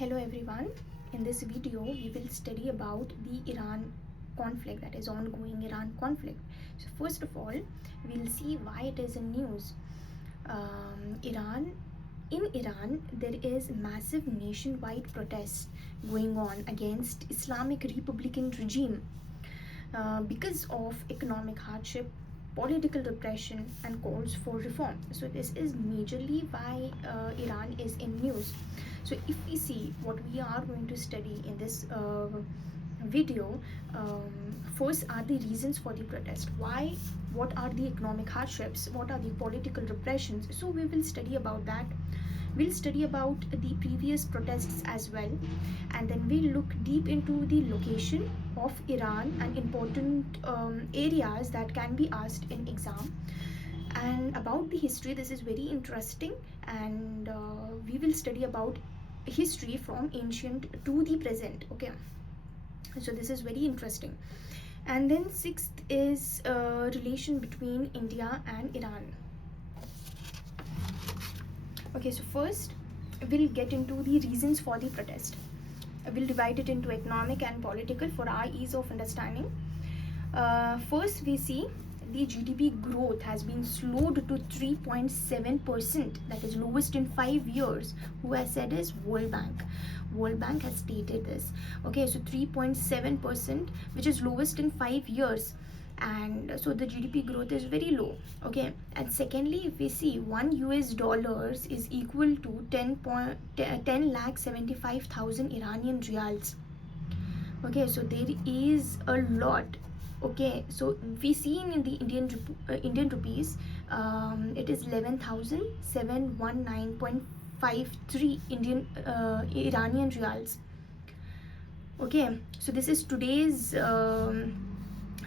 Hello everyone. In this video we will study about the Iran conflict, that is ongoing Iran conflict. So first of all we'll see why it is in news. In Iran there is massive nationwide protest going on against Islamic Republican regime because of economic hardship, political repression and calls for reform. So this is majorly why Iran is in news. So if we see what we are going to study in this video, first are the reasons for the protest. Why? What are the economic hardships? What are the political repressions? So we will study about that. We'll study about the previous protests as well, and then we'll look deep into the location of Iran and important areas that can be asked in exam. And about the history, this is very interesting, and we will study about history from ancient to the present. Okay, so this is very interesting. And then sixth is relation between India and Iran. Okay, so first we'll get into the reasons for the protest. We'll divide it into economic and political for our ease of understanding. First we see the GDP growth has been slowed to 3.7%, that is lowest in 5 years. Who has said is World Bank. World Bank has stated this. Okay, so 3.7%, which is lowest in 5 years, and so the GDP growth is very low. Okay, and secondly if we see $1 is equal to 10,75,000 Iranian riyals. Okay, so there is a lot. Okay, so we see in the Indian rupees, it is 11,719.53 Iranian riyals. Okay, so this is today's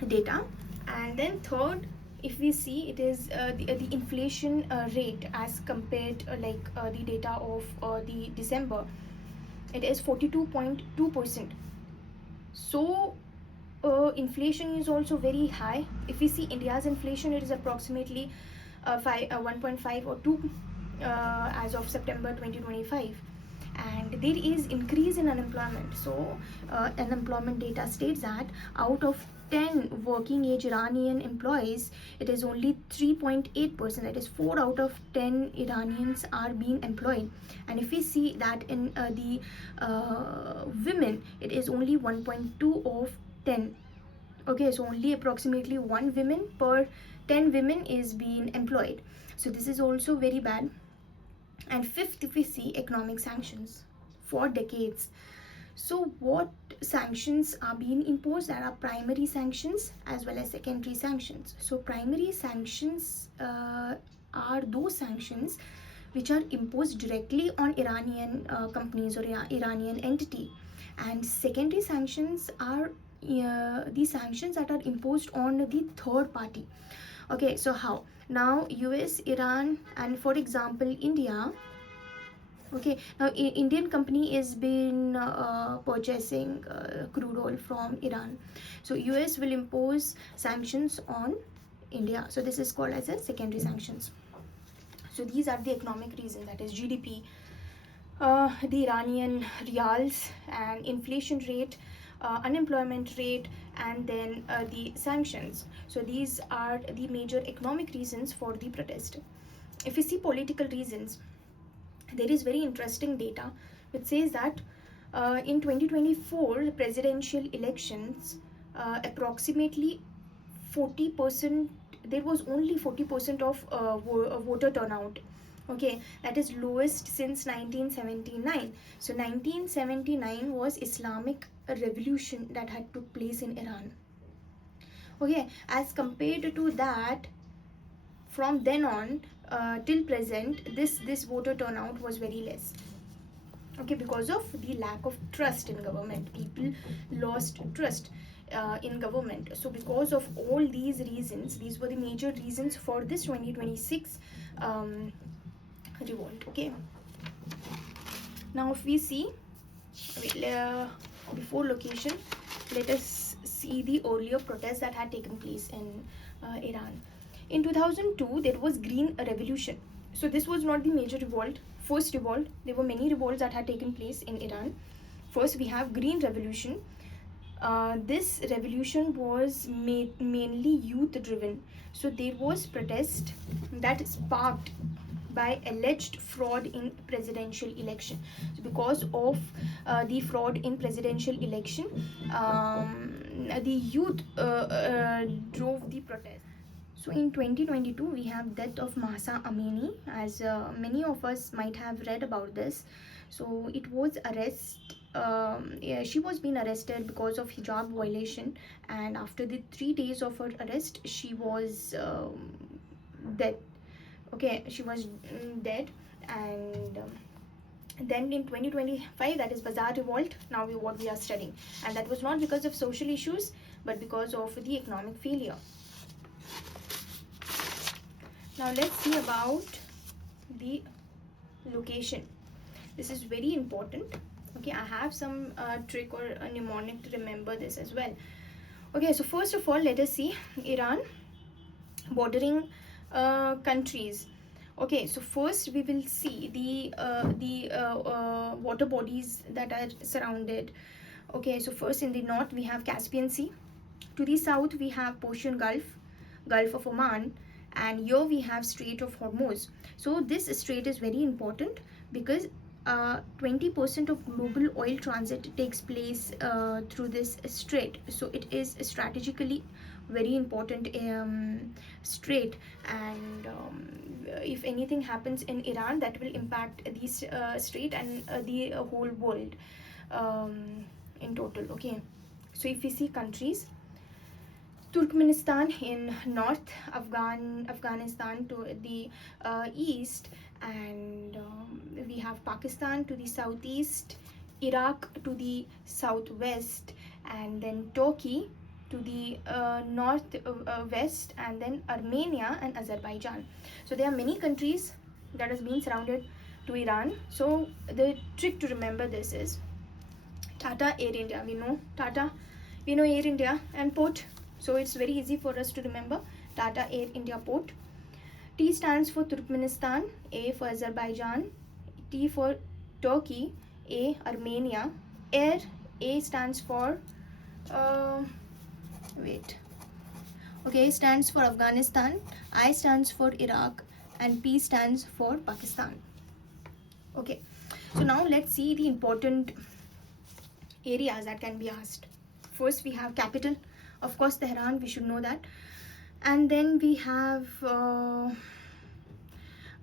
data. And then third, if we see, it is the inflation rate as compared the data of the December, it is 42.2%. So inflation is also very high. If we see India's inflation, it is approximately 1.5 or 2 as of September 2025. And there is increase in unemployment. So unemployment data states that out of 10 working age Iranian employees, it is only 3.8%, that is 4 out of 10 Iranians are being employed. And if we see that in the women, it is only 1.2 of 10. Okay, so only approximately 1 woman per 10 women is being employed. So this is also very bad. And fifth, if we see economic sanctions for decades. So what sanctions are being imposed? There are primary sanctions as well as secondary sanctions. So primary sanctions are those sanctions which are imposed directly on Iranian companies or Iranian entity, and secondary sanctions are the sanctions that are imposed on the third party. Okay, so how? Now US, Iran and for example India. Okay, now Indian company is been purchasing crude oil from Iran. So US will impose sanctions on India. So this is called as a secondary sanctions. So these are the economic reasons, that is GDP, the Iranian riyals and inflation rate, unemployment rate, and then the sanctions. So these are the major economic reasons for the protest. If we see political reasons, there is very interesting data which says that in 2024 presidential elections, approximately 40%, there was only 40% of voter turnout. Okay, that is lowest since 1979. So 1979 was Islamic revolution that had took place in Iran. Okay, as compared to that, from then on till present, this voter turnout was very less. Okay, because of the lack of trust in government, people lost trust in government. So because of all these reasons, these were the major reasons for this 2026 revolt. Okay, now if we see, before location, let us see the earlier protests that had taken place in Iran. In 2002 there was Green Revolution. So this was not the major revolt first revolt. There were many revolts that had taken place in Iran. First, we have Green Revolution. This revolution was mainly youth driven. So there was protest that sparked by alleged fraud in presidential election. So because of the fraud in presidential election, the youth drove the protest. So in 2022, we have death of Mahsa Amini, as many of us might have read about this. So it was yeah, she was being arrested because of hijab violation, and after the 3 days of her arrest, she was dead. Okay, she was dead, and then in 2025, that is Bazaar Revolt. Now what we are studying, and that was not because of social issues, but because of the economic failure. Now let's see about the location. This is very important. Okay, I have some trick or a mnemonic to remember this as well. Okay, so first of all, let us see Iran bordering countries. Okay, so first we will see the water bodies that are surrounded. Okay, so first in the north we have Caspian Sea. To the south we have Persian Gulf, Gulf of Oman, and here we have Strait of Hormuz. So this strait is very important because 20% of global oil transit takes place through this strait. So it is strategically very important strait, and if anything happens in Iran, that will impact this strait and the whole world in total. Okay, so if we see countries, Turkmenistan in north, Afghanistan to the east, and we have Pakistan to the southeast, Iraq to the southwest, and then Turkey to the northwest, and then Armenia and Azerbaijan. So there are many countries that has been surrounded to Iran. So the trick to remember this is Tata Air India. We know Tata, we know Air India, and port. So it's very easy for us to remember Tata Air India port. T stands for Turkmenistan, A for Azerbaijan, T for Turkey, A Armenia. Air, A stands for A stands for Afghanistan, I stands for Iraq, and P stands for Pakistan. Okay, so now let's see the important areas that can be asked. First we have capital, of course Tehran, we should know that. And then we have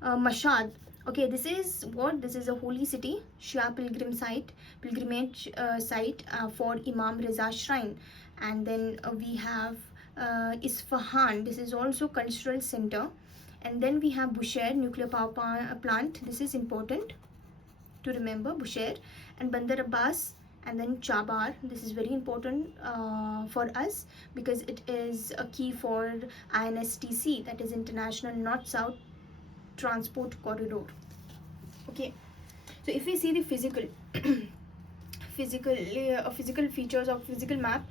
Mashhad. Okay, this is what? This is a holy city, Shia pilgrimage site for Imam Reza Shrine. And then we have Isfahan. This is also cultural center. And then we have Bushehr nuclear power plant. This is important to remember, Bushehr. And Bandar Abbas, and then Chabar. This is very important for us because it is a key for INSTC, that is International North-South Transport Corridor. Okay, so if we see the physical features of physical map,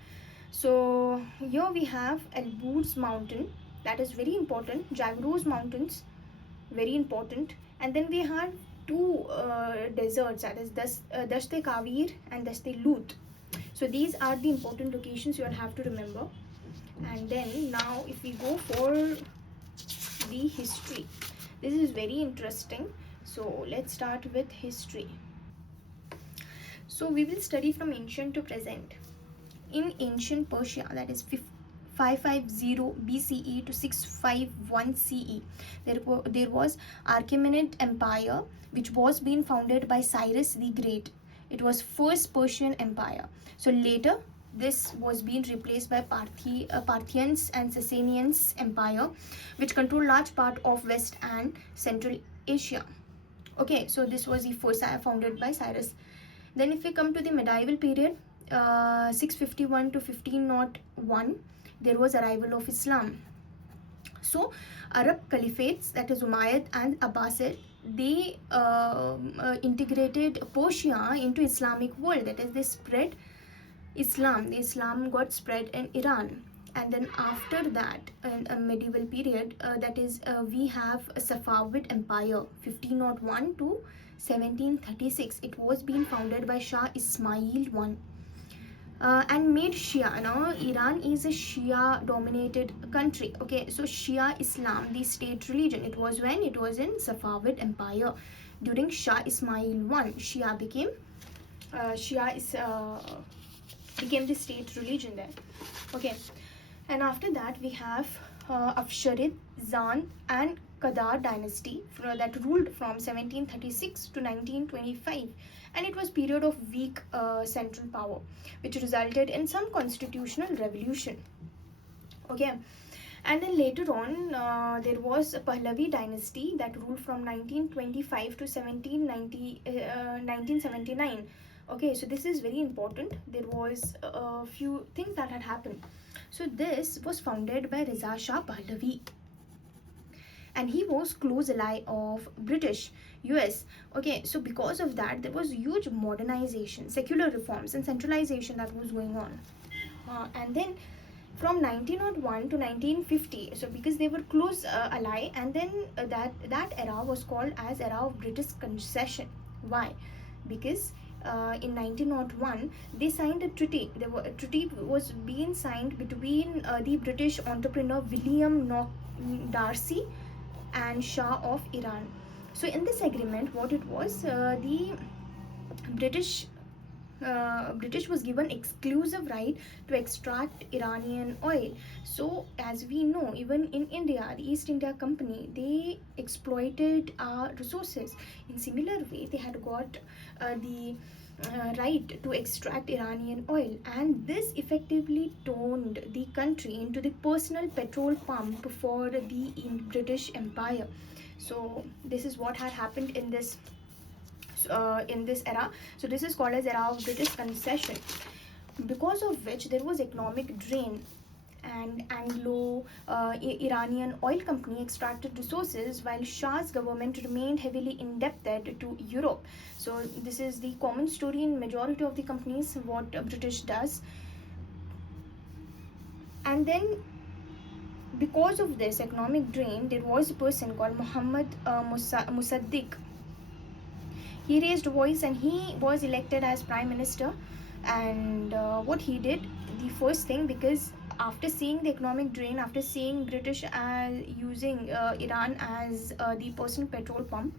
so here we have Elburz mountain, that is very important. Zagros mountains, very important. And then we have two deserts, that is Dasht-e Kavir and Dasht-e Lut. So these are the important locations you will have to remember. And then now if we go for the history, this is very interesting. So let's start with history. So we will study from ancient to present. In ancient Persia, that is 550 BCE to 651 CE, there was Achaemenid Empire, which was being founded by Cyrus the Great. It was first Persian Empire. So later this was being replaced by Parthians and Sasanians Empire, which controlled large part of West and Central Asia. Okay, so this was the first founded by Cyrus. Then if we come to the medieval period, 651 to 1501, there was arrival of Islam. So Arab caliphates, that is Umayyad and Abbasid, they integrated Persia into Islamic world, that is they spread Islam. The Islam got spread in Iran. And then after that, in a medieval period, that is, we have a Safavid Empire, 1501 to 1736. It was being founded by Shah Ismail I, and made Shia. Iran is a Shia dominated country. Okay, so Shia Islam, the state religion, it was when it was in Safavid Empire. During Shah Ismail I, Shia is became the state religion there. Okay, and after that we have Afsharid, Zan, and Qadar dynasty that ruled from 1736 to 1925, and it was period of weak central power, which resulted in some constitutional revolution. Okay, and then later on there was a Pahlavi dynasty that ruled from 1925 to 1979. Okay, so this is very important. There was a few things that had happened. So this was founded by Reza Shah Pahlavi, and he was close ally of British US. Okay, so because of that there was huge modernization, secular reforms, and centralization that was going on. And then from 1901 to 1950, so because they were close ally, and then that era was called as era of British concession. Why? Because in 1901 they signed a treaty. A treaty was being signed between the British entrepreneur William Darcy and Shah of Iran. So in this agreement, what it was, the British British was given exclusive right to extract Iranian oil. So as we know, even in India, the East India Company, they exploited our resources. In similar way, they had got the right to extract Iranian oil, and this effectively turned the country into the personal petrol pump for the British Empire. So this is what had happened in this era. So this is called as era of British concession, because of which there was economic drain, and Anglo Iranian oil company extracted resources while Shah's government remained heavily indebted to Europe. So this is the common story in majority of the companies what British does. And then because of this economic drain, there was a person called Muhammad Musaddiq. He raised voice and he was elected as prime minister. And what he did, the first thing, because after seeing the economic drain, after seeing British using Iran as the personal petrol pump,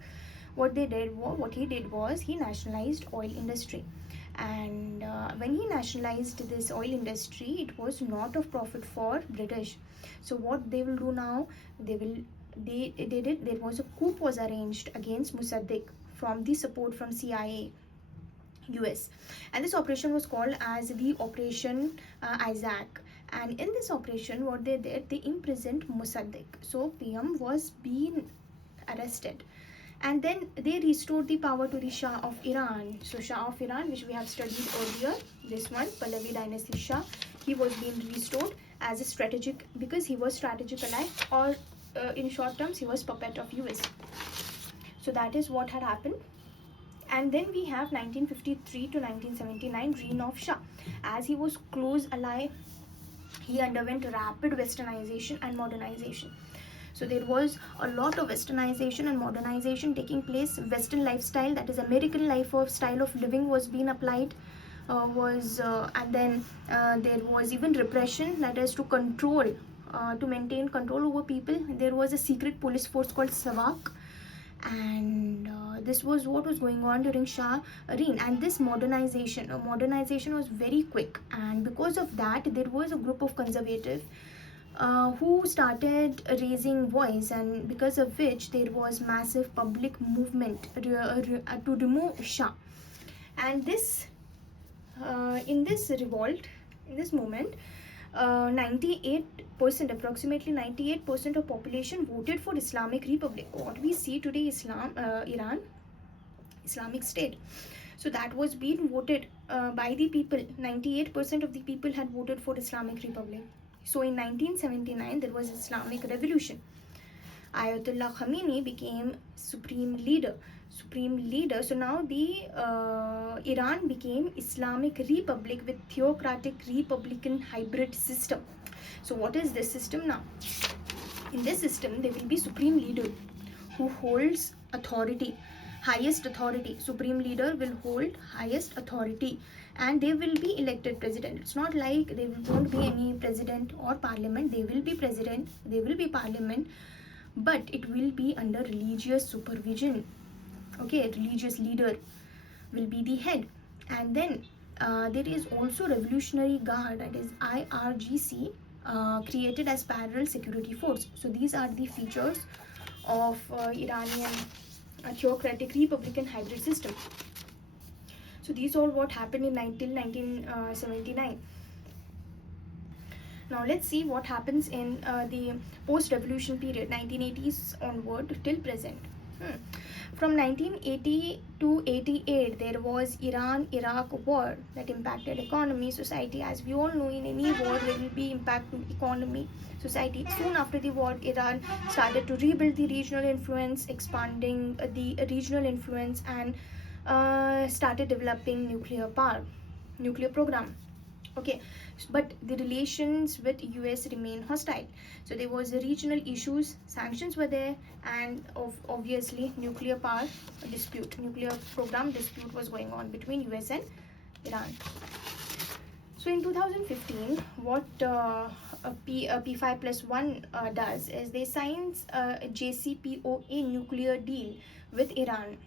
what he did was he nationalized oil industry. And when he nationalized this oil industry, it was not of profit for British. So what they will do now, they did, there was a coup was arranged against Mossadegh from the support from CIA US, and this operation was called as the Operation Isaac. And in this operation, what they did, they imprisoned Mossadegh. So PM was being arrested, and then they restored the power to the Shah of Iran. So Shah of Iran, which we have studied earlier, this one, Pahlavi dynasty Shah, he was being restored as a strategic, because he was strategic ally, or in short terms, he was puppet of US. So that is what had happened. And then we have 1953 to 1979 reign of Shah. As he was close ally, he underwent rapid westernization and modernization. So there was a lot of westernization and modernization taking place. Western lifestyle, that is American style of living, was being applied. And then there was even repression, that is to control, to maintain control over people. There was a secret police force called SAVAK, and this was what was going on during Shah reign. And this modernization was very quick, and because of that there was a group of conservative who started raising voice, and because of which there was massive public movement to remove Shah. And this in this revolt, in this movement, 98%, approximately 98% of population voted for Islamic Republic. What we see today, Iran, Islamic State. So that was being voted by the people. 98% of the people had voted for Islamic Republic. So in 1979, there was Islamic Revolution. Ayatollah Khamenei became supreme leader. supreme leader. So now the Iran became Islamic Republic with theocratic Republican hybrid system. So what is this system now? In this system, there will be supreme leader who holds authority, highest authority. Supreme leader will hold highest authority, and they will be elected president. It's not like there won't be any president or parliament. They will be president, they will be parliament, but it will be under religious supervision. Okay, religious leader will be the head. And then there is also Revolutionary Guard, that is IRGC, created as parallel security force. So these are the features of Iranian theocratic Republican hybrid system. So these are what happened in 1979. Now let's see what happens in the post-revolution period, 1980s onward till present. From 1980 to 88, there was Iran-Iraq war that impacted economy, society. As we all know, in any war there will be impact to economy, society. Soon after the war, Iran started to rebuild the regional influence, expanding the regional influence, and started developing nuclear program. Okay, but the relations with US remain hostile. So there was regional issues, sanctions were there, and obviously nuclear program dispute was going on between US and Iran. So in 2015, what P5+1 does is they signs a JCPOA nuclear deal with Iran.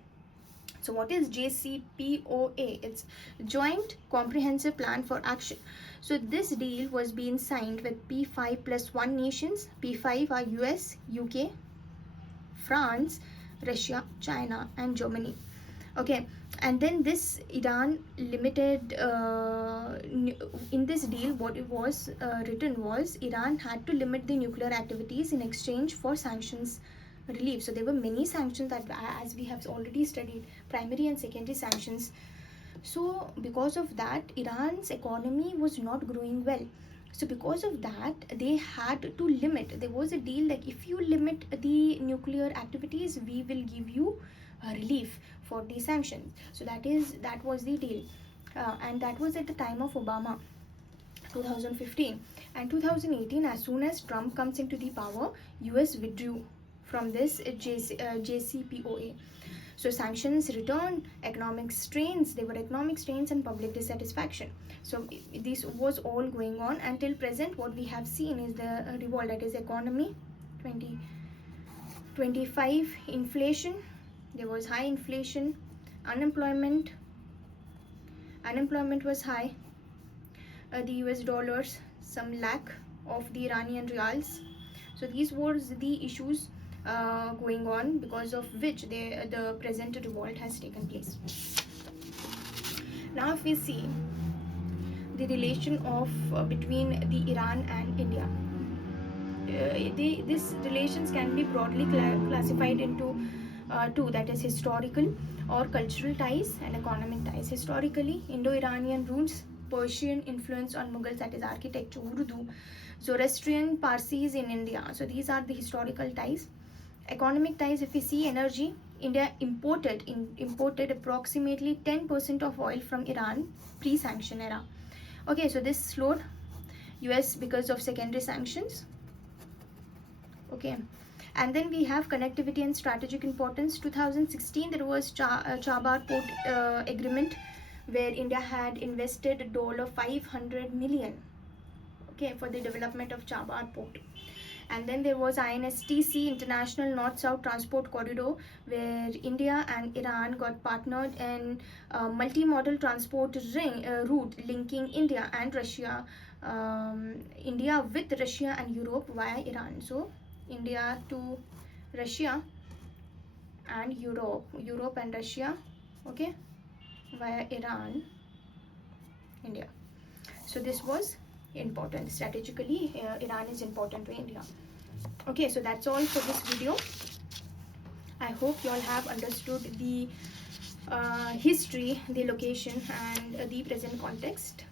So what is JCPOA? It's Joint Comprehensive Plan for Action. So this deal was being signed with P5+1 nations. P5 are US, UK, France, Russia, China, and Germany. Okay, and then this Iran limited, in this deal what it was written was Iran had to limit the nuclear activities in exchange for sanctions relief. So there were many sanctions that, as we have already studied, primary and secondary sanctions. So because of that, Iran's economy was not growing well. So because of that, they had to limit. There was a deal like, if you limit the nuclear activities, we will give you relief for the sanctions. So that was the deal, and that was at the time of Obama, 2015. And 2018, as soon as Trump comes into the power, US withdrew from this JCPOA. So sanctions returned, economic strains, there were economic strains and public dissatisfaction. So this was all going on until present. What we have seen is the revolt, that is economy, 2025 inflation, there was high inflation, unemployment was high, the US dollars, some lack of the Iranian reals. So these were the issues going on, because of which the present revolt has taken place. Now if we see the relation of between the Iran and India, these relations can be broadly classified into two, that is historical or cultural ties and economic ties. Historically, Indo-Iranian roots, Persian influence on Mughals, that is architecture, Urdu, Zoroastrian, Parsis in India. So these are the historical ties. Economic ties, if we see energy, India imported approximately 10% of oil from Iran pre-sanction era. Okay, so this slowed US because of secondary sanctions. Okay, and then we have connectivity and strategic importance. 2016, there was Chabahar Port agreement, where India had invested $500 million, okay, for the development of Chabahar Port. And then there was INSTC, International North-South Transport Corridor, where India and Iran got partnered in multi-modal transport route linking India and Russia, India with Russia and Europe via Iran. So India to Russia and Europe and Russia, okay, via Iran, India. So this was important. Strategically, Iran is important to India. Okay, so that's all for this video. I hope you all have understood the history, the location, and the present context.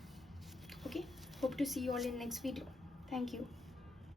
Okay, hope to see you all in next video. Thank you.